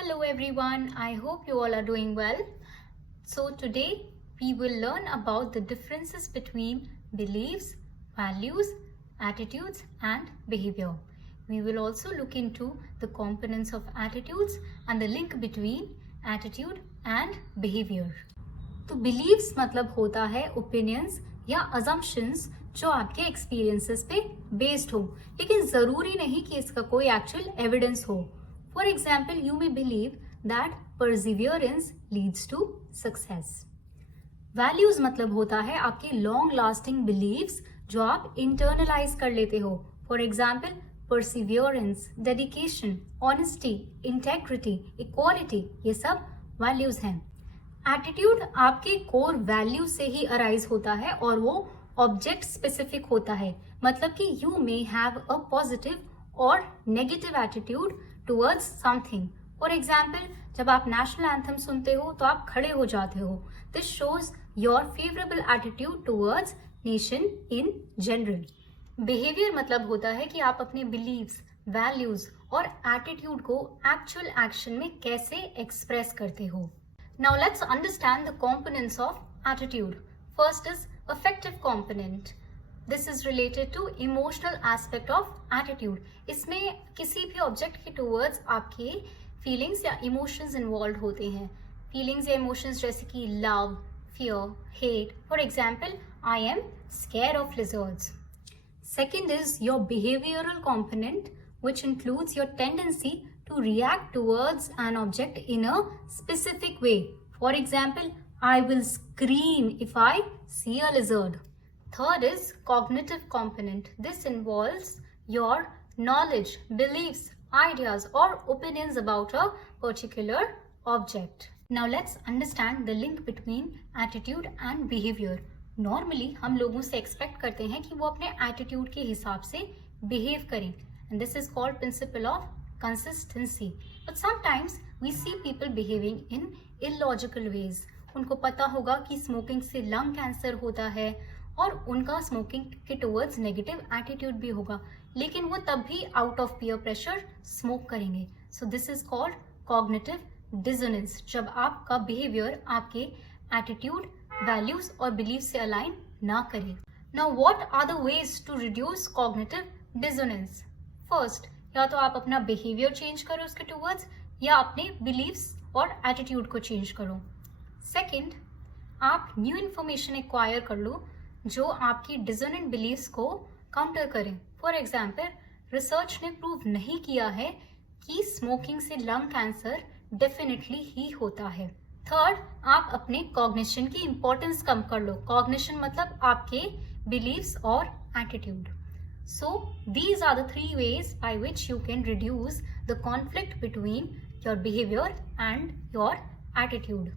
Hello everyone, I hope you all are doing well. So today we will learn about the differences between beliefs, values, attitudes and behavior. We will also look into the components of attitudes and the link between attitude and behavior. तो beliefs मतलब होता है opinions या assumptions जो आपके experiences पे based हो, लेकिन जरूरी नहीं कि इसका कोई actual evidence हो. For example, you may believe that perseverance leads to success. Values मतलब होता है आपके long lasting beliefs जो आप internalize कर लेते हो. For example, perseverance, dedication, honesty, integrity, equality, ये सब values हैं. Attitude आपके core value से ही arise होता है और वो object specific होता है. मतलब कि you may have a positive और negative attitude towards something. For example, जब आप national anthem सुनते हो तो आप खड़े हो जाते हो. This shows your favorable attitude towards nation in general. Behavior मतलब होता है कि आप अपने beliefs, values और attitude को actual action में कैसे express करते हो. Now let's understand the components of attitude. First is affective component. This is related to emotional aspect of attitude. इसमें किसी भी object के towards आपके feelings या emotions involved होते हैं. Feelings या emotions जैसे कि love, fear, hate. For example, I am scared of lizards. Second is your behavioral component, which includes your tendency to react towards an object in a specific way. For example, I will scream if I see a lizard. Third is cognitive component. This involves your knowledge, beliefs, ideas or opinions about a particular object. Now let's understand the link between attitude and behavior. Normally हम लोगों से expect करते हैं कि वो अपने attitude के हिसाब से behave करें. And this is called principle of consistency. But sometimes we see people behaving in illogical ways. उनको पता होगा कि smoking से lung cancer होता है और उनका स्मोकिंग के टुवर्ड्स नेगेटिव एटीट्यूड भी होगा, लेकिन वो तब भी out of peer pressure smoke करेंगे. So this is called cognitive dissonance, जब आपका बिहेवियर आपके एटीट्यूड, वैल्यूज और बिलीफ से अलाइन ना करे. Now what are the ways to reduce cognitive dissonance? First, या तो आप अपना बिहेवियर चेंज करो उसके टुवर्ड्स या अपने बिलीव्स और एटीट्यूड को चेंज करो. सेकेंड, आप न्यू इन्फॉर्मेशन एक्वायर कर लो जो आपकी डिसोनेंट बिलीफ्स को काउंटर करें. फॉर एग्जाम्पल, रिसर्च ने प्रूव नहीं किया है कि स्मोकिंग से लंग कैंसर डेफिनेटली ही होता है. थर्ड, आप अपने कॉग्निशन की इंपॉर्टेंस कम कर लो. कॉग्निशन मतलब आपके बिलीफ्स और attitude. So these are the 3 ways by which you can reduce the conflict between your behavior and your attitude.